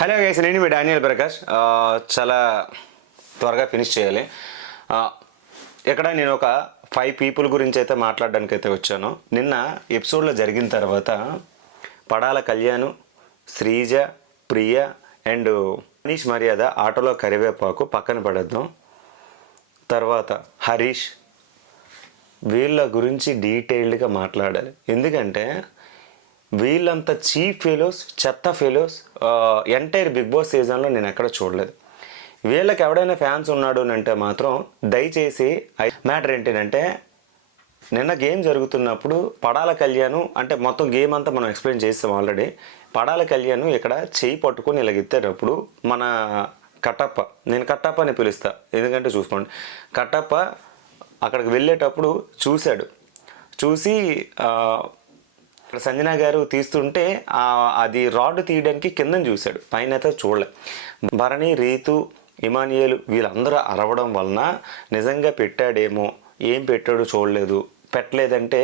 Hello guys, నేను మీ Daniel Prakash. చాలా త్వరగా ఫినిష్ చేయాలి. ఇక్కడ నేను ఒక 5 పీపుల్ గురించి అయితే మాట్లాడడానికి అయితే వచ్చాను. నిన్న ఎపిసోడ్లో జరిగిన తర్వాత పడాల కళ్యాణ్, శ్రీజ, ప్రియ అండ్ మనీష్ మర్యాద ఆటోలో కరివేపాకు పక్కన పడేద్దాం. తర్వాత హరీష్, వీళ్ళ గురించి డీటెయిల్డ్గా మాట్లాడాలి. ఎందుకంటే వీళ్ళంత చీప్ ఫెలోస్, చెత్త ఫెలోస్ ఎంటైర్ బిగ్ బాస్ సీజన్లో నేను ఎక్కడ చూడలేదు. వీళ్ళకి ఎవడైనా ఫ్యాన్స్ ఉన్నాడు అంటే మాత్రం దయచేసి మ్యాటర్ ఏంటంటే, నిన్న గేమ్ జరుగుతున్నప్పుడు పడాల కళ్యాణ్ అంటే మొత్తం గేమ్ అంతా మనం ఎక్స్ప్లెయిన్ చేస్తాం ఆల్రెడీ. పడాల కళ్యాణ్ ఇక్కడ చేయి పట్టుకొని ఇలా ఎత్తేటప్పుడు మన కట్టప్ప, నేను కట్టప్ప అని పిలుస్తా ఎందుకంటే చూసుకోండి, కట్టప్ప అక్కడికి వెళ్ళేటప్పుడు చూసి ఇక్కడ సంజన గారు తీస్తుంటే అది రాడ్ తీయడానికి కిందని చూశాడు, పైన అయితే చూడలే. భరణి, రీతు, ఇమానియేలు వీళ్ళందరూ అరవడం వలన నిజంగా పెట్టాడేమో, ఏం పెట్టాడు చూడలేదు, పెట్టలేదంటే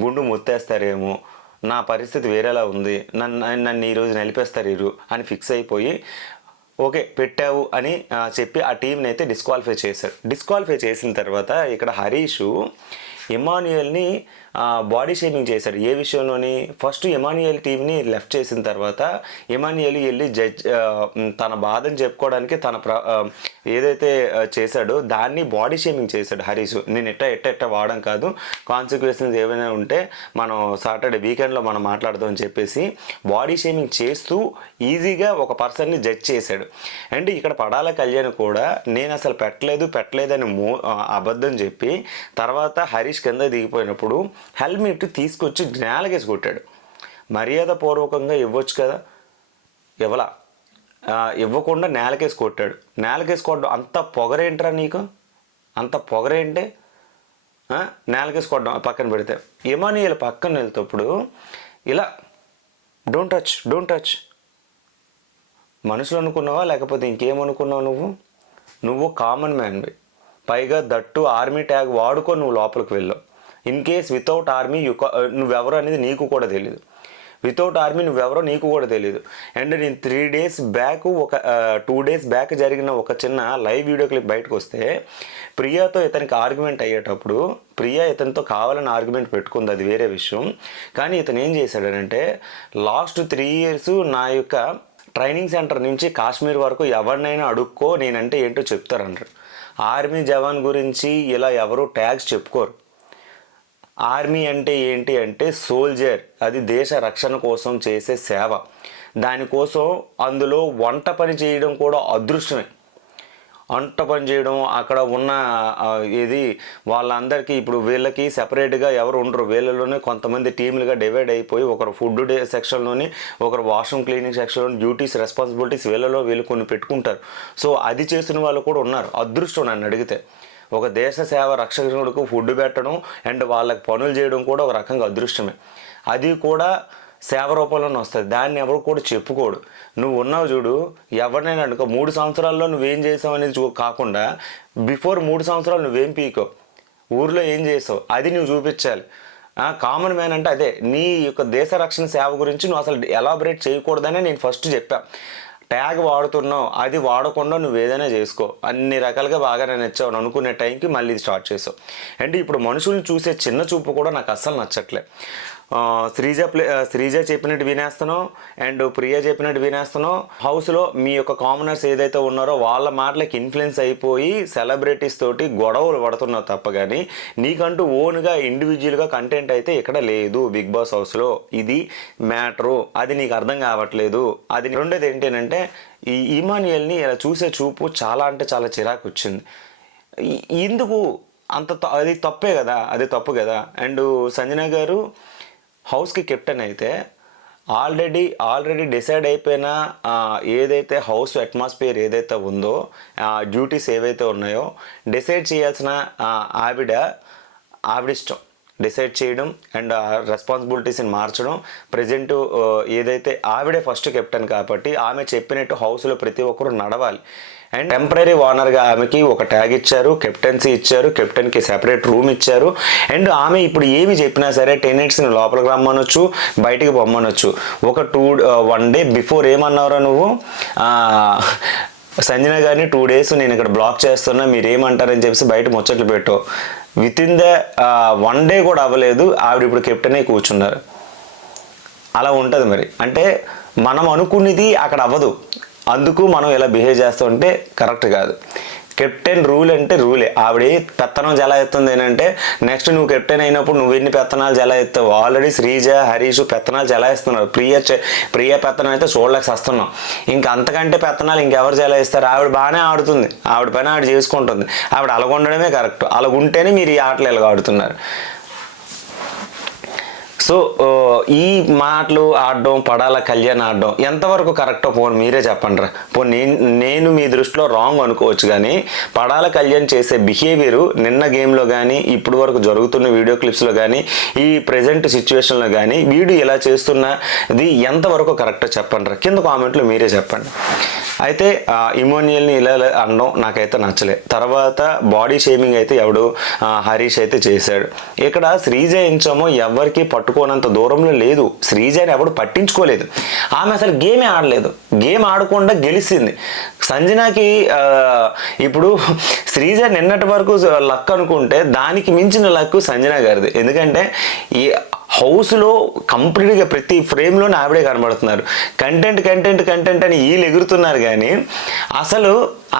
గుండు ముత్తేస్తారేమో, నా పరిస్థితి వేరేలా ఉంది, నన్ను ఈరోజు నిలిపేస్తారు అని ఫిక్స్ అయిపోయి ఓకే పెట్టావు అని చెప్పి ఆ టీంని అయితే డిస్క్వాలిఫై చేశారు. డిస్క్వాలిఫై చేసిన తర్వాత ఇక్కడ హరీష్ ఇమాన్యుయల్ని బాడీ షేమింగ్ చేశాడు. ఏ విషయంలోని, ఫస్ట్ ఇమాన్యుయల్ టీంని లెఫ్ట్ చేసిన తర్వాత ఇమాన్యుయల్ వెళ్ళి తన బాధను చెప్పుకోవడానికి ఏదైతే చేశాడో దాన్ని బాడీ షేమింగ్ చేశాడు హరీష్. నేను ఎట్ట వాడడం కాదు, కాన్సిక్వెన్సెస్ ఏమైనా ఉంటే మనం సాటర్డే వీకెండ్లో మనం మాట్లాడదాం అని చెప్పేసి బాడీ షేమింగ్ చేస్తూ ఈజీగా ఒక పర్సన్ని జడ్జ్ చేశాడు. అండ్ ఇక్కడ పడాల కళ్యాణ్ కూడా నేను అసలు పెట్టలేదని అబద్ధం చెప్పి తర్వాత హరీష్ కింద దిగిపోయినప్పుడు హెల్మెట్ తీసుకొచ్చి నేలకేసి కొట్టాడు. మర్యాద పూర్వకంగా ఇవ్వచ్చు కదా, ఇవ్వకుండా నేలకేసి కొట్టాడు. నేలకేసి కొట్టడం అంత పొగరేంట్రా నీకు, అంత పొగరేంటే నేలకేసి కొట్టడం పక్కన పెడితే. ఇమానియల్ పక్కన వెళ్తేప్పుడు ఇలా డోంట్ టచ్ మనుషులు అనుకున్నావా లేకపోతే ఇంకేమనుకున్నావు? నువ్వు కామన్ మ్యాన్వి, పైగా దట్టు ఆర్మీ ట్యాగ్ వాడుకో నువ్వు లోపలికి వెళ్ళావు. ఇన్ కేస్ వితౌట్ ఆర్మీ నువ్వెవరో అనేది నీకు కూడా తెలియదు. వితౌట్ ఆర్మీ నువ్వెవరో నీకు కూడా తెలియదు. అండ్ నేను 2 డేస్ బ్యాక్ జరిగిన ఒక చిన్న లైవ్ వీడియో క్లిప్ బయటకు వస్తే ప్రియాతో ఇతనికి ఆర్గ్యుమెంట్ అయ్యేటప్పుడు ప్రియా ఇతనితో కావాలని ఆర్గ్యుమెంట్ పెట్టుకుంది, అది వేరే విషయం. కానీ ఇతను ఏం చేశాడనంటే, లాస్ట్ 3 years నా యొక్క ట్రైనింగ్ సెంటర్ నుంచి కాశ్మీర్ వరకు ఎవరినైనా అడుక్కో నేనంటే ఏంటో చెప్తారంటారు. ఆర్మీ జవాన్ గురించి ఇలా ఎవరు ట్యాగ్స్ చెప్పుకోరు. ఆర్మీ అంటే ఏంటి అంటే సోల్జర్, అది దేశ రక్షణ కోసం చేసే సేవ. దానికోసం అందులో వంట పని చేయడం కూడా అదృష్టమే. వంట పని చేయడం, అక్కడ ఉన్న వాళ్ళందరికీ ఇప్పుడు వీళ్ళకి సెపరేట్గా ఎవరు ఉండరు, వీళ్ళలోనే కొంతమంది టీములుగా డివైడ్ అయిపోయి ఒకరు ఫుడ్ సెక్షన్లోని, ఒకరు వాష్రూమ్ క్లీనింగ్ సెక్షన్లో డ్యూటీస్ రెస్పాన్సిబిలిటీస్ వీళ్ళు కొన్ని పెట్టుకుంటారు. సో అది చేసిన వాళ్ళు కూడా ఉన్నారు. అదృష్టం నన్ను అడిగితే. ఒక దేశ సేవ రక్షకులకు ఫుడ్ పెట్టడం అండ్ వాళ్ళకి పనులు చేయడం కూడా ఒక రకంగా అదృష్టమే. అది కూడా సేవ రూపంలోనే వస్తుంది, దాన్ని ఎవరు కూడా చెప్పుకోడు. నువ్వు ఉన్నావు చూడు, ఎవరినైనా అనుకో 3 సంవత్సరాల్లో నువ్వేం చేసావు అనేది కాకుండా బిఫోర్ 3 సంవత్సరాలు నువ్వేం పీకో, ఊర్లో ఏం చేసావు అది నువ్వు చూపించాలి. కామన్ మ్యాన్ అంటే అదే. నీ యొక్క దేశ రక్షణ సేవ గురించి నువ్వు అసలు ఎలాబరేట్ చేయకూడదనే నేను ఫస్ట్ చెప్పా. ట్యాగ్ వాడుతున్నావు, అది వాడకుండా నువ్వు ఏదైనా చేసుకో, అన్ని రకాలుగా బాగానే నచ్చావు అనుకునే టైంకి మళ్ళీ ఇది స్టార్ట్ చేసావు. అండ్ ఇప్పుడు మనుషుల్ని చూసే చిన్న చూపు కూడా నాకు అస్సలు నచ్చట్లే. శ్రీజ చెప్పినట్టు వినేస్తున్నావు అండ్ ప్రియ చెప్పినట్టు వినేస్తున్నావు. హౌస్లో మీ యొక్క కామనర్స్ ఏదైతే ఉన్నారో వాళ్ళ మాటలకి ఇన్ఫ్లుయెన్స్ అయిపోయి సెలబ్రిటీస్ తోటి గొడవలు పడుతున్నావు తప్ప కానీ నీకంటూ ఓన్గా ఇండివిజువల్గా కంటెంట్ అయితే ఇక్కడ లేదు బిగ్ బాస్ హౌస్లో. ఇది మ్యాటరు, అది నీకు అర్థం కావట్లేదు. అది రెండోది ఏంటంటే, ఈ ఇమాన్యుయల్ని ఇలా చూసే చూపు చాలా అంటే చాలా చిరాకు వచ్చింది. ఎందుకు అంత అది తప్పే కదా, అది తప్పు కదా. అండ్ సంజన గారు హౌస్కి కెప్టెన్ అయితే ఆల్రెడీ డిసైడ్ అయిపోయిన ఏదైతే హౌస్ అట్మాస్ఫియర్ ఏదైతే ఉందో, డ్యూటీస్ ఏవైతే ఉన్నాయో డిసైడ్ చేయాల్సిన ఆవిడిష్టం డిసైడ్ చేయడం అండ్ రెస్పాన్సిబిలిటీస్ని మార్చడం. ప్రజెంట్ ఏదైతే ఆవిడే ఫస్ట్ కెప్టెన్ కాబట్టి ఆమె చెప్పినట్టు హౌస్లో ప్రతి ఒక్కరు నడవాలి. అండ్ టెంపరీ ఓనర్గా ఆమెకి ఒక ట్యాగ్ ఇచ్చారు, కెప్టెన్సీ ఇచ్చారు, కెప్టెన్కి సెపరేట్ రూమ్ ఇచ్చారు. అండ్ ఆమె ఇప్పుడు ఏమి చెప్పినా సరే టెనెట్స్ని లోపలికి రమ్మనొచ్చు, బయటికి పొమ్మనొచ్చు. 1 డే బిఫోర్ ఏమన్నారా నువ్వు, సంజన గారిని 2 days నేను ఇక్కడ బ్లాక్ చేస్తున్నా, మీరు ఏమంటారని చెప్పేసి బయట ముచ్చట్లు పెట్టు. విత్ ఇన్ ద 1 day కూడా అవ్వలేదు, ఆవిడ ఇప్పుడు కెప్టెన్ అయి కూర్చున్నారు. అలా ఉంటుంది మరి. అంటే మనం అనుకున్నది అక్కడ అవ్వదు, అందుకు మనం ఇలా బిహేవ్ చేస్తుంటే కరెక్ట్ కాదు. కెప్టెన్ రూల్ అంటే రూలే. ఆవిడ పెత్తనం ఎలా ఎత్తుంది ఏంటంటే, నెక్స్ట్ నువ్వు కెప్టెన్ అయినప్పుడు నువ్వు ఎన్ని పెత్తనాలు ఎలా ఎత్తావు. ఆల్రెడీ శ్రీజ, హరీష్ పెత్తనాలు ఎలా ఇస్తున్నారు. ప్రియ పెత్తనం అయితే చూడలేక వస్తున్నాం. ఇంకా అంతకంటే పెత్తనాలు ఇంకెవరు ఎలా ఇస్తారు. ఆవిడ బాగానే ఆడుతుంది, ఆవిడ పైన ఆవిడ చేసుకుంటుంది. ఆవిడ అలాగుండడమే కరెక్ట్. అలాగుంటేనే మీరు ఈ ఆటలు ఎలాగ ఆడుతున్నారు. సో ఈ మాటలు ఆడడం, పడాల కళ్యాణ్ ఆడడం ఎంతవరకు కరెక్టో పోనీ మీరే చెప్పండి రా. పోనీ నేను మీ దృష్టిలో రాంగ్ అనుకోవచ్చు, కానీ పడాల కళ్యాణ్ చేసే బిహేవియరు నిన్న గేమ్లో కానీ ఇప్పుడు వరకు జరుగుతున్న వీడియో క్లిప్స్లో కానీ ఈ ప్రజెంట్ సిచ్యువేషన్లో కానీ వీడు ఇలా చేస్తున్నది ఎంతవరకు కరెక్టో చెప్పండి రా. కింద కామెంట్లో మీరే చెప్పండి. అయితే ఇమోనియల్ని ఇలా అనడం నాకైతే నచ్చలే. తర్వాత బాడీ షేమింగ్ అయితే ఎవడు హరీష్ అయితే చేశాడు. ఇక్కడ శ్రీజ ఇంచమో ఎవరికి పట్టుకోనంత దూరంలో లేదు. శ్రీజని ఎవడు పట్టించుకోలేదు. ఆమె అసలు గేమే ఆడలేదు, గేమ్ ఆడకుండా గెలిచింది. సంజనాకి ఇప్పుడు శ్రీజ నిన్నటి వరకు లక్ అనుకుంటే దానికి మించిన లక్ సంజన గారిది. ఎందుకంటే ఈ హౌస్లో కంప్లీట్గా ప్రతి ఫ్రేమ్లోనే ఆవిడే కనబడుతున్నారు. కంటెంట్ అని వీళ్ళు ఎగురుతున్నారు, కానీ అసలు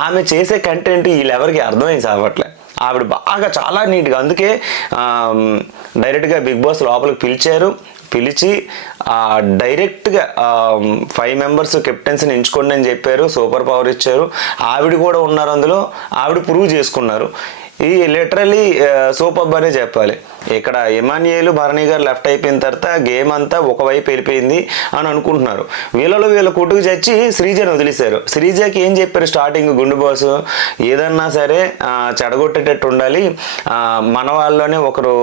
ఆమె చేసే కంటెంట్ వీళ్ళెవరికి అర్థమైంది సావట్లే. ఆవిడ బాగా చాలా నీట్గా, అందుకే డైరెక్ట్గా బిగ్ బాస్ లోపలికి పిలిచి డైరెక్ట్గా 5 members కెప్టెన్సీని ఎంచుకోండి అని చెప్పారు. సూపర్ పవర్ ఇచ్చారు. ఆవిడ కూడా ఉన్నారు అందులో. ఆవిడ ప్రూవ్ చేసుకున్నారు. ఈ లిటరలీ సూపర్ అనే చెప్పాలి. ఇక్కడ ఇమానియేలు, భరణి గారు లెఫ్ట్ అయిపోయిన తర్వాత గేమ్ అంతా ఒకవైపు వెళ్ళిపోయింది అని అనుకుంటున్నారు. వీళ్ళ కొట్టుకు చచ్చి శ్రీజని వదిలేశారు. శ్రీజకి ఏం చెప్పారు స్టార్టింగ్ గుండు బాసు, ఏదన్నా సరే చెడగొట్టేటట్టు ఉండాలి, మన వాళ్ళలోనే ఒకరు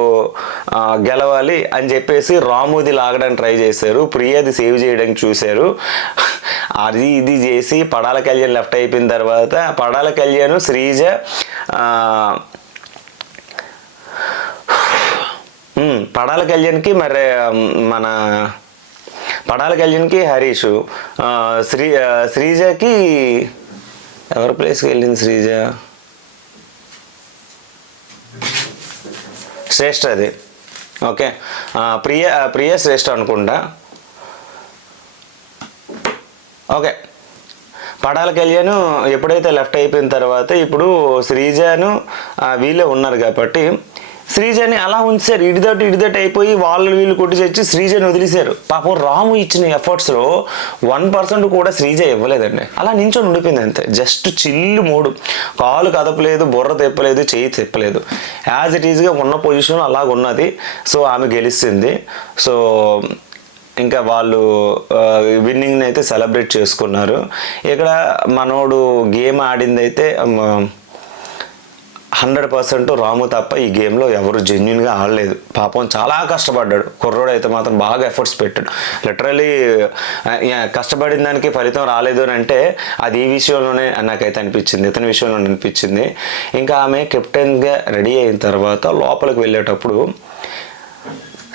గెలవాలి అని చెప్పేసి రాముది లాగడానికి ట్రై చేశారు. ప్రియది సేవ్ చేయడానికి చూశారు. అది ఇది చేసి పడాల కళ్యాణ్ లెఫ్ట్ అయిపోయిన తర్వాత పడాల కళ్యాణ్, శ్రీజ, పడాల కళ్యాణ్కి మరి మన పడాల కళ్యాణ్కి హరీష్, శ్రీజకి ఎవరి ప్లేస్కి వెళ్ళింది శ్రీజ, శ్రేష్ఠ అది. ఓకే, ప్రియ శ్రేష్ఠ అనుకుంటా. ఓకే, పడాల కళ్యాణ్ ఎప్పుడైతే లెఫ్ట్ అయిపోయిన తర్వాత ఇప్పుడు శ్రీజను వీళ్ళే ఉన్నారు కాబట్టి శ్రీజని అలా ఉంచారు. ఇడిదట్ అయిపోయి వీళ్ళు కొట్టి తెచ్చి శ్రీజని వదిలేశారు. పాపం రాము ఇచ్చిన ఎఫర్ట్స్లో 1% కూడా శ్రీజ ఇవ్వలేదండి. అలా నించొని ఉండిపోయింది అంతే. జస్ట్ చిల్లు మూడు, కాలు కదపలేదు, బుర్ర తెప్పలేదు, చేయి తెప్పలేదు. యాజ్ ఇట్ ఈజ్గా ఉన్న పొజిషన్ అలాగ ఉన్నది. సో ఆమె గెలిచింది. సో ఇంకా వాళ్ళు విన్నింగ్ని అయితే సెలబ్రేట్ చేసుకున్నారు. ఇక్కడ మనోడు గేమ్ ఆడింది అయితే 100% రాము తప్ప ఈ గేమ్లో ఎవరు జెన్యున్గా ఆడలేదు. పాపం చాలా కష్టపడ్డాడు కుర్రోడు అయితే మాత్రం, బాగా ఎఫర్ట్స్ పెట్టాడు. లిటరలీ కష్టపడిన దానికి ఫలితం రాలేదు అని అంటే అది ఈ విషయంలోనే నాకైతే అనిపించింది, ఇతని విషయంలో అనిపించింది. ఇంకా ఆమె కెప్టెన్గా రెడీ అయిన తర్వాత లోపలికి వెళ్ళేటప్పుడు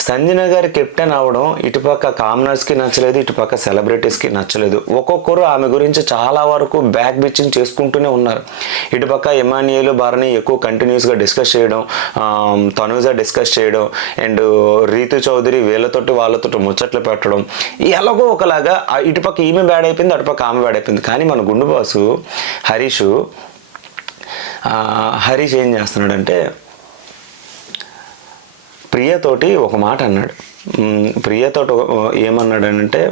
సంజన గారి కెప్టెన్ అవడం ఇటుపక్క కామనర్స్కి నచ్చలేదు, ఇటుపక్క సెలబ్రిటీస్కి నచ్చలేదు. ఒక్కొక్కరు ఆమె గురించి చాలా వరకు బ్యాక్ బిచ్చింగ్ చేసుకుంటూనే ఉన్నారు. ఇటుపక్క ఇమానియేలు, భరణి ఎక్కువ కంటిన్యూస్గా డిస్కస్ చేయడం, తనూజ డిస్కస్ చేయడం, అండ్ రీతు చౌదరి వాళ్ళతోటి ముచ్చట్లు పెట్టడం, ఎలాగో ఒకలాగా ఇటుపక్క ఈమె బ్యాడ్ అయిపోయింది, అటుపక్క ఆమె బ్యాడ్ అయిపోయింది. కానీ మన గుండు బాసు హరీష్ ఏం చేస్తున్నాడంటే ప్రియతోటి ఒక మాట అన్నాడు. ప్రియతోటి ఏమన్నాడనంటే,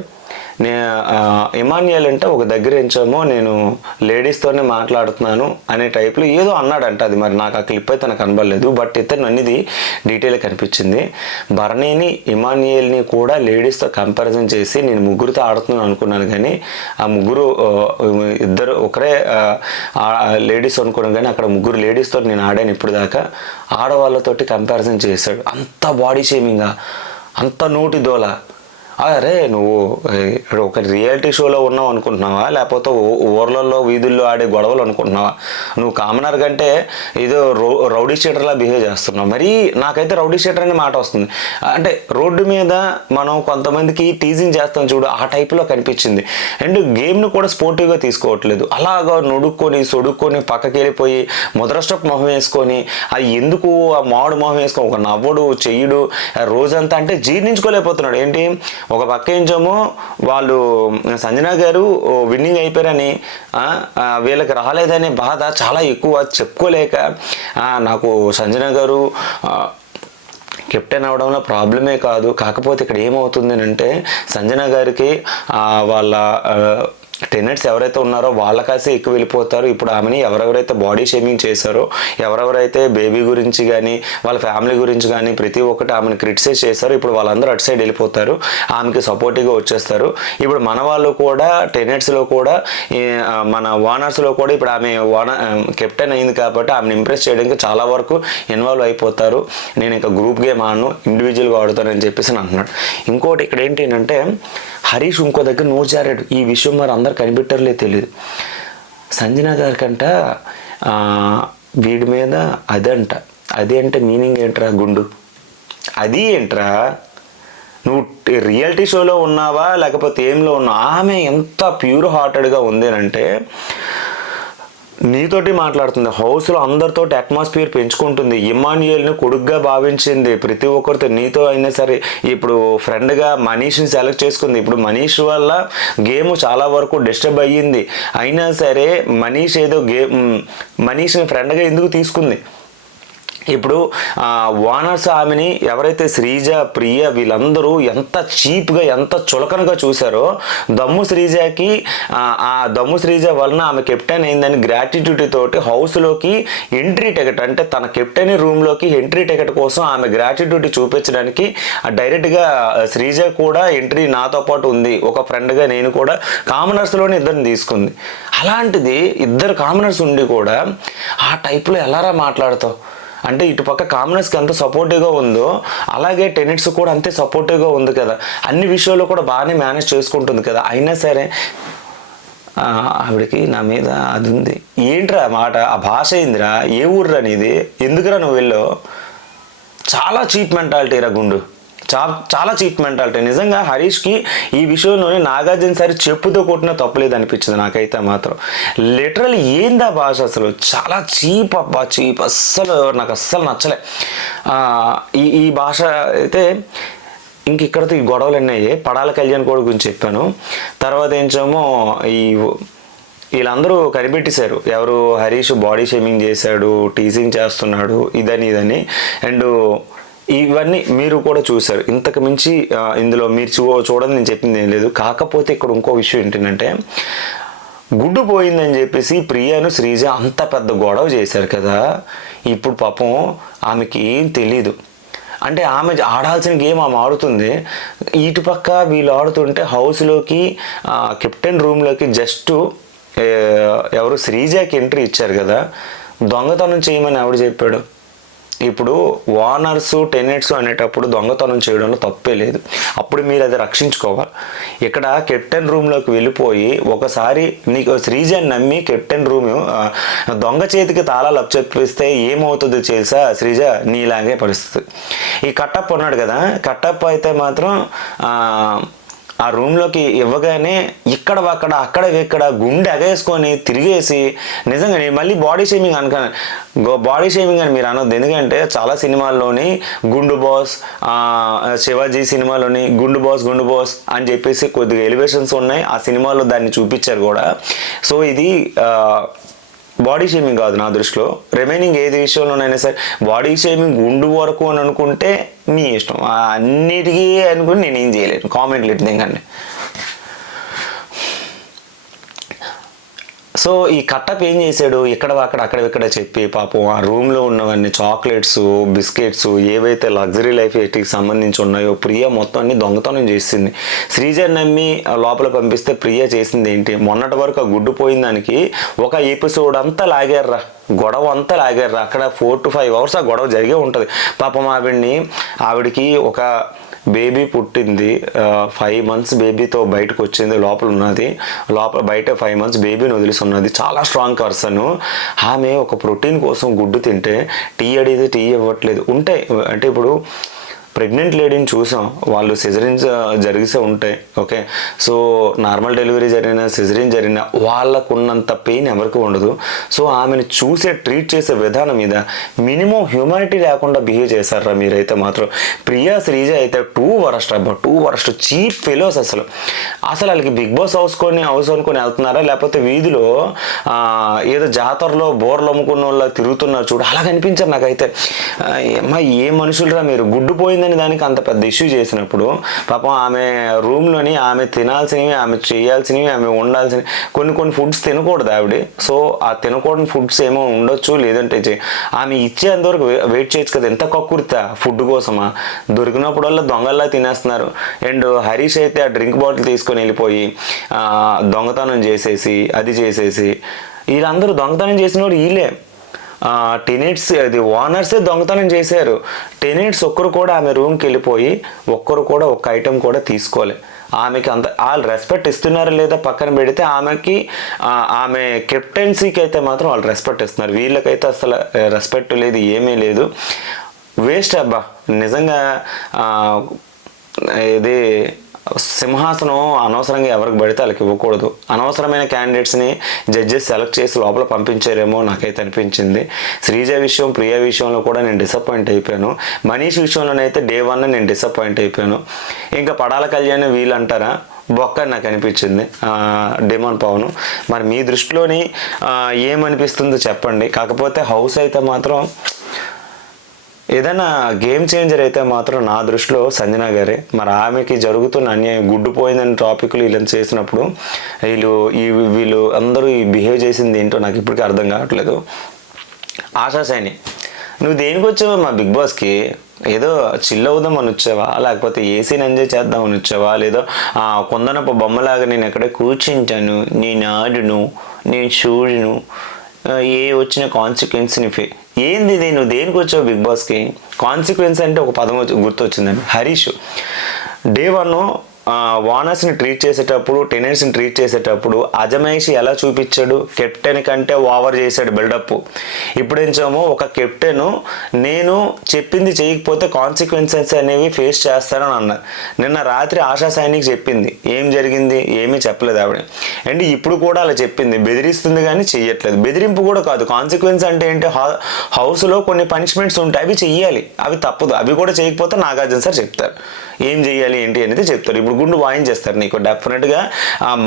ఇమాన్యుయల్ అంటే ఒక దగ్గర ఎంచామో నేను లేడీస్తోనే మాట్లాడుతున్నాను అనే టైప్లో ఏదో అన్నాడంట. అది మరి నాకు ఆ క్లిప్ అయితే నాకు కనబడలేదు, బట్ ఇతను అన్నిది డీటెయిల్గా కనిపించింది. భరణిని, ఇమాన్యుయల్ని కూడా లేడీస్తో కంపారిజన్ చేసి నేను ముగ్గురితో ఆడుతున్నాను అనుకున్నాను, కానీ ఆ ముగ్గురు ఇద్దరు ఒకరే లేడీస్ అనుకున్నాను, కానీ అక్కడ ముగ్గురు లేడీస్తో నేను ఆడాను ఇప్పుడు దాకా. ఆడవాళ్ళతోటి కంపారిజన్ చేశాడు. అంత బాడీ షేమింగా, అంత నోటి దోల, అరే నువ్వు ఒక రియాలిటీ షోలో ఉన్నావు అనుకుంటున్నావా, లేకపోతే ఊర్లలో వీధుల్లో ఆడే గొడవలు అనుకుంటున్నావా? నువ్వు కామనర్ కంటే ఏదో రౌడీ షీటర్లా బిహేవ్ చేస్తున్నావు. మరి నాకైతే రౌడీ షీటర్ అనే మాట వస్తుంది. అంటే రోడ్డు మీద మనం కొంతమందికి టీజింగ్ చేస్తాం చూడు, ఆ టైప్లో కనిపించింది. అండ్ గేమ్ను కూడా స్పోర్టివ్గా తీసుకోవట్లేదు. అలాగా నొడుక్కొని సొడుక్కొని పక్కకి వెళ్ళిపోయి ముద్రస్టప్ మొహం వేసుకొని, అది ఎందుకు ఆ మాడు మొహం వేసుకొని ఒక నవ్వుడు చెయ్యడు రోజంతా, అంటే జీర్ణించుకోలేకపోతున్నాడు. ఏంటి, ఒక పక్క ఏంచేమో వాళ్ళు సంజన గారు విన్నింగ్ అయిపోయారని, వీళ్ళకి రాలేదనే బాధ చాలా ఎక్కువ, చెప్పుకోలేక నాకు సంజన గారు కెప్టెన్ అవడంలో ప్రాబ్లమే కాదు, కాకపోతే ఇక్కడ ఏమవుతుంది అంటే సంజన గారికి వాళ్ళ టెనెట్స్ ఎవరైతే ఉన్నారో వాళ్ళ కాసే ఎక్కువ వెళ్ళిపోతారు. ఇప్పుడు ఆమెని ఎవరెవరైతే బాడీ షేమింగ్ చేశారో, ఎవరెవరైతే బేబీ గురించి కానీ వాళ్ళ ఫ్యామిలీ గురించి కానీ ప్రతి ఒక్కటి ఆమెను క్రిటిసైజ్ చేశారో, ఇప్పుడు వాళ్ళందరూ అటు సైడ్ వెళ్ళిపోతారు, ఆమెకి సపోర్టివ్గా వచ్చేస్తారు. ఇప్పుడు మన వాళ్ళు కూడా టెనెట్స్లో కూడా మన ఓనర్స్లో కూడా ఇప్పుడు ఆమె కెప్టెన్ అయింది కాబట్టి ఆమెను ఇంప్రెస్ చేయడానికి చాలా వరకు ఇన్వాల్వ్ అయిపోతారు. నేను ఇంకా గ్రూప్ గేమ్ ఆడను, ఇండివిజువల్గా ఆడుతానని చెప్పేసి అంటున్నాడు. ఇంకోటి ఇక్కడ ఏంటి అంటే హరీష్ ఇంకో దగ్గర నోరు జారాడు. ఈ విషయం మరి అందరు కనిపెట్టర్లే తెలియదు. సంజన గారికంట వీడి మీద అదంట. అది అంటే మీనింగ్ ఏంట్రా గుండు? అది ఏంట్రా? నువ్వు రియాలిటీ షోలో ఉన్నావా లేకపోతే ఏంలో ఉన్నావా? ఆమె ఎంత ప్యూర్ హార్టెడ్గా ఉంది అంటే నీతోటి మాట్లాడుతుంది, హౌస్లో అందరితోటి అట్మాస్ఫియర్ పెంచుకుంటుంది, ఇమాన్యుయల్ని కొడుగ్గా భావించింది, ప్రతి ఒక్కరితో నీతో అయినా సరే. ఇప్పుడు ఫ్రెండ్గా మనీష్ని సెలెక్ట్ చేసుకుంది. ఇప్పుడు మనీష్ వల్ల గేమ్ చాలా వరకు డిస్టర్బ్ అయ్యింది, అయినా సరే మనీష్ ఏదో మనీష్ని ఫ్రెండ్గా ఎందుకు తీసుకుంది? ఇప్పుడు ఓనర్స్ ఆమెని ఎవరైతే శ్రీజ, ప్రియ వీళ్ళందరూ ఎంత చీప్గా ఎంత చులకనగా చూశారో, దమ్ము శ్రీజకి ఆ దమ్ము శ్రీజ వలన ఆమె కెప్టెన్ అయిందని గ్రాటిట్యూడ్ తోటి హౌస్లోకి ఎంట్రీ టికెట్, అంటే తన కెప్టెన్ రూమ్లోకి ఎంట్రీ టికెట్ కోసం ఆమె గ్రాటిట్యూడ్ చూపించడానికి డైరెక్ట్గా శ్రీజ కూడా ఎంట్రీ నాతో పాటు ఉంది, ఒక ఫ్రెండ్గా నేను కూడా కామనర్స్లోనే ఇద్దరిని తీసుకుంది. అలాంటిది ఇద్దరు కామనర్స్ ఉండి కూడా ఆ టైప్లో ఎలారా మాట్లాడతావు? అంటే ఇటుపక్క కామనర్స్కి ఎంత సపోర్టివ్గా ఉందో అలాగే టెనెట్స్ కూడా అంతే సపోర్టివ్గా ఉంది కదా, అన్ని విషయాల్లో కూడా బాగానే మేనేజ్ చేసుకుంటుంది కదా. అయినా సరే ఆవిడకి నా మీద అది ఉంది. ఏంట్రా మాట, ఆ భాష ఏందిరా, ఏ ఊర్రా నీది, ఎందుకురా నువ్వు వెళ్ళావు? చాలా చీప్ మెంటాలిటీ రా గుండు, చాలా చీప్ మెంటాలిటీ. నిజంగా హరీష్కి ఈ విషయంలోనే నాగార్జున సారి చెప్పుతో కొట్టినా తప్పలేదు అనిపించింది నాకైతే మాత్రం. లిటరల్ ఏందా భాష అసలు, చాలా చీప్ అబ్బా, చీప్. నాకు అస్సలు నచ్చలే ఈ భాష అయితే. ఇంక ఇక్కడతో ఈ గొడవలు అన్నాయి. పడాల కళ్యాణ్ కూడా గురించి చెప్పాను. తర్వాత ఏంచేమో వీళ్ళందరూ కనిపెట్టేశారు, ఎవరు హరీష్ బాడీ షేమింగ్ చేశాడు, టీజింగ్ చేస్తున్నాడు, ఇదని. అండ్ ఇవన్నీ మీరు కూడా చూశారు. ఇంతకు మించి ఇందులో మీరు చూడని నేను చెప్పింది ఏం లేదు. కాకపోతే ఇక్కడ ఇంకో విషయం ఏంటంటే, గుడ్డు పోయిందని చెప్పేసి ప్రియాను శ్రీజ అంత పెద్ద గొడవ చేశారు కదా. ఇప్పుడు పాపం ఆమెకి ఏం తెలీదు, అంటే ఆమె ఆడాల్సిన గేమ్ ఆమె ఆడుతుంది. ఇటుపక్క వీళ్ళు ఆడుతుంటే హౌస్లోకి కెప్టెన్ రూమ్లోకి జస్ట్ ఎవరు శ్రీజకి ఎంట్రీ ఇచ్చారు కదా, దొంగతనం చేయమని ఎవడు చెప్పాడు? ఇప్పుడు ఓనర్సు టెనెట్స్ అనేటప్పుడు దొంగతనం చేయడంలో తప్పే లేదు, అప్పుడు మీరు అది రక్షించుకోవాలి. ఇక్కడ కెప్టెన్ రూమ్లోకి వెళ్ళిపోయి ఒకసారి నీకు శ్రీజని నమ్మి కెప్టెన్ రూమ్ దొంగ చేతికి తాళాలు అప్పచెప్పిస్తే ఏమవుతుందో చేసా శ్రీజ, నీలాగే పరిస్థితి. ఈ కట్టప్ప ఉన్నాడు కదా, కట్టప్ప అయితే మాత్రం ఆ రూమ్లోకి ఇవ్వగానే ఇక్కడ ఇక్కడ గుండె ఎగేసుకొని తిరిగేసి, నిజంగా నేను మళ్ళీ బాడీ షేమింగ్ అనుకున్నాను. బాడీ షేమింగ్ అని మీరు అనొద్దు, ఎందుకంటే చాలా సినిమాల్లోని గుండు బాస్, శివాజీ సినిమాలోని గుండు బాస్ అని చెప్పేసి కొద్దిగా ఎలివేషన్స్ ఉన్నాయి, ఆ సినిమాలో దాన్ని చూపించారు కూడా. సో ఇది బాడీ షేమింగ్ కాదు నా దృష్టిలో. రిమైనింగ్ ఏది విషయంలోనైనా సరే బాడీ షేమింగ్ గుండు వరకు అని అనుకుంటే మీ ఇష్టం, అన్నిటికీ అనుకుని నేనేం చేయలేను, కామెంట్లు ఎందుకండి. సో ఈ కట్టప్ ఏం చేశాడు, అక్కడ చెప్పి పాపం ఆ రూమ్లో ఉన్నవన్నీ చాక్లెట్స్, బిస్కెట్స్, ఏవైతే లగ్జరీ లైఫ్ కి సంబంధించి ఉన్నాయో ప్రియ మొత్తం అన్ని దొంగతనం చేసింది. శ్రీజని నమ్మి లోపల పంపిస్తే ప్రియ చేసింది ఏంటి, మొన్నటి వరకు ఆ గుడ్డు పోయిన దానికి ఒక ఎపిసోడ్ అంతా లాగారా, గొడవ అంతా లాగారా. అక్కడ 4 to 5 hours ఆ గొడవ జరిగే ఉంటుంది. పాపం ఆవిడికి ఒక బేబీ పుట్టింది, 5 months బేబీతో బయటకు వచ్చింది, లోపల ఉన్నది, బయట 5 months బేబీని వదిలేసి ఉన్నది, చాలా స్ట్రాంగ్ పర్సన్. ఆమె ఒక ప్రోటీన్ కోసం గుడ్డు తింటే టీ అడిగితే టీ ఇవ్వట్లేదు. ఉంటాయి అంటే ఇప్పుడు ప్రెగ్నెంట్ లేడీని చూసాం, వాళ్ళు సిజరిన్స్ జరిగితే ఉంటాయి, ఓకే. సో నార్మల్ డెలివరీ జరిగిన సిజరిన్ జరిగిన వాళ్ళకున్నంత పెయిన్ ఎవరికి ఉండదు. సో ఆమెను ట్రీట్ చేసే విధానం మీద మినిమం హ్యూమానిటీ లేకుండా బిహేవ్ చేశారా మీరైతే మాత్రం. ప్రియా శ్రీజ అయితే టూ వరస్ట్ చీప్ ఫెలోస్. అసలు వాళ్ళకి బిగ్ బాస్ హౌస్ అనుకొని వెళ్తున్నారా, లేకపోతే వీధిలో ఏదో జాతరలో బోర్లు అమ్ముకున్న వాళ్ళు తిరుగుతున్నారు చూడు, అలా కనిపించారు నాకైతే. అమ్మా ఏ మనుషులరా మీరు, గుడ్డు పోయిందని దానికి అంత పెద్ద ఇష్యూ చేసినప్పుడు పాపం ఆమె రూమ్లోని ఆమె తినాల్సినవి, ఆమె చేయాల్సినవి, ఆమె ఉండాల్సినవి కొన్ని ఫుడ్స్ తినకూడదు ఆవిడ. సో ఆ తినకూడని ఫుడ్స్ ఏమో ఉండొచ్చు, లేదంటే ఆమె ఇచ్చేంతవరకు వెయిట్ చేయొచ్చు కదా. ఎంత కక్కుర్తా ఫుడ్ కోసమా, దొరికినప్పుడల్లా దొంగల్లా తినేస్తున్నారు. అండ్ హరీష్ అయితే ఆ డ్రింక్ బాటిల్ తీసుకొని వెళ్ళిపోయి దొంగతనం చేసేసి అది చేసేసి, వీళ్ళందరూ దొంగతనం చేసిన వాడు వీళ్ళే. టెనెంట్స్ అది ఓనర్సే దొంగతనం చేశారు. టెనెంట్స్ ఒక్కరు కూడా ఆమె రూమ్కి వెళ్ళిపోయి ఒక్కరు కూడా ఒక్క ఐటెం కూడా తీసుకోలే. ఆమెకి అంత వాళ్ళు రెస్పెక్ట్ ఇస్తున్నారా లేదా పక్కన పెడితే, ఆమె కెప్టెన్సీకి అయితే మాత్రం వాళ్ళు రెస్పెక్ట్ ఇస్తున్నారు. వీళ్ళకైతే అసలు రెస్పెక్ట్ లేదు, ఏమీ లేదు. వేస్ట్ అబ్బా నిజంగా. ఇది సింహాసనం అనవసరంగా ఎవరికి పడితే వాళ్ళకి ఇవ్వకూడదు. అనవసరమైన క్యాండిడేట్స్ని జడ్జెస్ సెలెక్ట్ చేసి లోపల పంపించారేమో నాకైతే అనిపించింది. శ్రీజ విషయం, ప్రియా విషయంలో కూడా నేను డిసప్పాయింట్ అయిపోయాను. మనీష్ విషయంలోనైతే డే 1 నేను డిసప్పాయింట్ అయిపోయాను. ఇంకా పడాల కళ్యాణ్ వీళ్ళు అంటారా, బొక్క నాకు అనిపించింది డిమాండ్ పవన్. మరి మీ దృష్టిలోని ఏమనిపిస్తుందో చెప్పండి. కాకపోతే హౌస్ అయితే మాత్రం ఏదైనా గేమ్ చేంజర్ అయితే మాత్రం నా దృష్టిలో సంజన గారే. మరి ఆమెకి జరుగుతున్న అన్యాయం, గుడ్డు పోయిందని టాపిక్లు వీళ్ళని చేసినప్పుడు వీళ్ళు అందరూ బిహేవ్ చేసింది ఏంటో నాకు ఇప్పటికీ అర్థం కావట్లేదు. ఆశా సైని, నువ్వు దేనికి వచ్చావా మా బిగ్ బాస్కి? ఏదో చిల్ అవుదామని వచ్చావా, లేకపోతే ఏసీని ఎంజాయ్ చేద్దామని వచ్చావా, లేదో కొందనప్ప బొమ్మలాగా నేను ఎక్కడే కూర్చుంటాను, నేను ఆడును, నేను చూడును, ఏ వచ్చిన కాన్సిక్వెన్స్ని ఏంది ఇది, నువ్వు దేనికి వచ్చావు బిగ్ బాస్కి? కాన్సిక్వెన్స్ అంటే ఒక పదం గుర్తొచ్చిందండి. హరీష్ డే 1 ఓనర్స్ని ట్రీట్ చేసేటప్పుడు, టెనెంట్స్ని ట్రీట్ చేసేటప్పుడు అజమాయిషి ఎలా చూపించాడు, కెప్టెన్ కంటే ఓవర్ చేశాడు బిల్డప్. ఇప్పుడేంచేమో ఒక కెప్టెన్ నేను చెప్పింది చేయకపోతే కాన్సిక్వెన్సెస్ అనేవి ఫేస్ చేస్తారని అన్నారు. నిన్న రాత్రి ఆశా సైనికి చెప్పింది, ఏం జరిగింది ఏమీ చెప్పలేదు ఆవిడ. అండ్ ఇప్పుడు కూడా అలా చెప్పింది, బెదిరిస్తుంది కానీ చెయ్యట్లేదు. బెదిరింపు కూడా కాదు, కాన్సిక్వెన్స్ అంటే ఏంటి, హౌస్లో కొన్ని పనిష్మెంట్స్ ఉంటాయి, అవి చెయ్యాలి, అవి తప్పదు. అవి కూడా చేయకపోతే నాగార్జున సార్ చెప్తారు ఏం చెయ్యాలి ఏంటి అనేది చెప్తారు. ఇప్పుడు గుండు వాయించేస్తారు నీకు, డెఫినెట్గా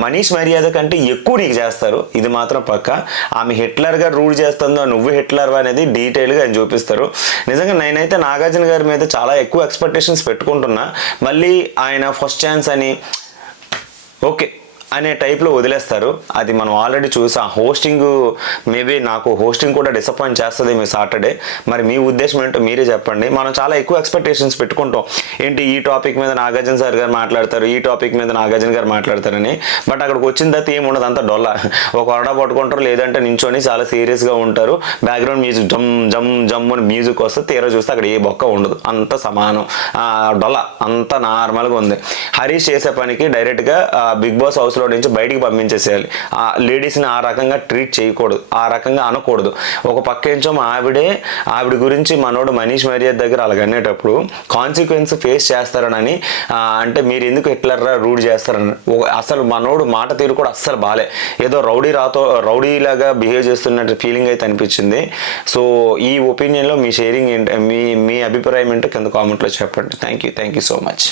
మనీష్ మర్యాద కంటే ఎక్కువ నీకు చేస్తారు, ఇది మాత్రం పక్క. ఆమె హిట్లర్గా రూల్ చేస్తుందో నువ్వు హిట్లర్ అనేది డీటెయిల్గా ఆయన చూపిస్తారు. నిజంగా నేనైతే నాగార్జున గారి మీద చాలా ఎక్కువ ఎక్స్పెక్టేషన్స్ పెట్టుకుంటున్నా. మళ్ళీ ఆయన ఫస్ట్ ఛాన్స్ అని ఓకే అనే టైప్లో వదిలేస్తారు. అది మనం ఆల్రెడీ చూసాం. హోస్టింగ్ మేబీ నాకు హోస్టింగ్ కూడా డిసప్పాయింట్ చేస్తుంది మీ సాటర్డే. మరి మీ ఉద్దేశం ఏంటో మీరే చెప్పండి. మనం చాలా ఎక్కువ ఎక్స్పెక్టేషన్స్ పెట్టుకుంటాం, ఏంటి ఈ టాపిక్ మీద నాగార్జున సార్ గారు మాట్లాడతారు, ఈ టాపిక్ మీద నాగార్జున గారు మాట్లాడతారని. బట్ అక్కడికి వచ్చిన తర్వాత ఏముండదు, అంతా డొల్ల. ఒక వరడ పట్టుకుంటారు, లేదంటే నించొని చాలా సీరియస్గా ఉంటారు, బ్యాక్గ్రౌండ్ మ్యూజిక్ జమ్ జమ్ జమ్ అని మ్యూజిక్ వస్తే తీరా చూస్తే అక్కడ ఏ బొక్క ఉండదు, అంత సమానం డొల్ల, అంత నార్మల్గా ఉంది. హరీష్ చేసే పనికి డైరెక్ట్గా బిగ్ బాస్ హౌస్లో నుంచి బయటికి పంపించేసేయాలి. ఆ లేడీస్ని ఆ రకంగా ట్రీట్ చేయకూడదు, ఆ రకంగా అనకూడదు. ఒక పక్క ఏంచో ఆవిడ గురించి మనోడు మనీష్ మర్యాద దగ్గర అలాగనేటప్పుడు కాన్సిక్వెన్స్ ఫేస్ చేస్తారనని, అంటే మీరు ఎందుకు హిట్లర్రా రూడ్ చేస్తారని. అసలు మనోడు మాట తీరు కూడా అస్సలు బాలే, ఏదో రౌడీలాగా బిహేవ్ చేస్తున్నట్టు ఫీలింగ్ అయితే అనిపించింది. సో ఈ ఒపీనియన్లో మీ షేరింగ్ ఏంటి, మీ అభిప్రాయం ఏంటో కింద కామెంట్లో చెప్పండి. Thank you so much.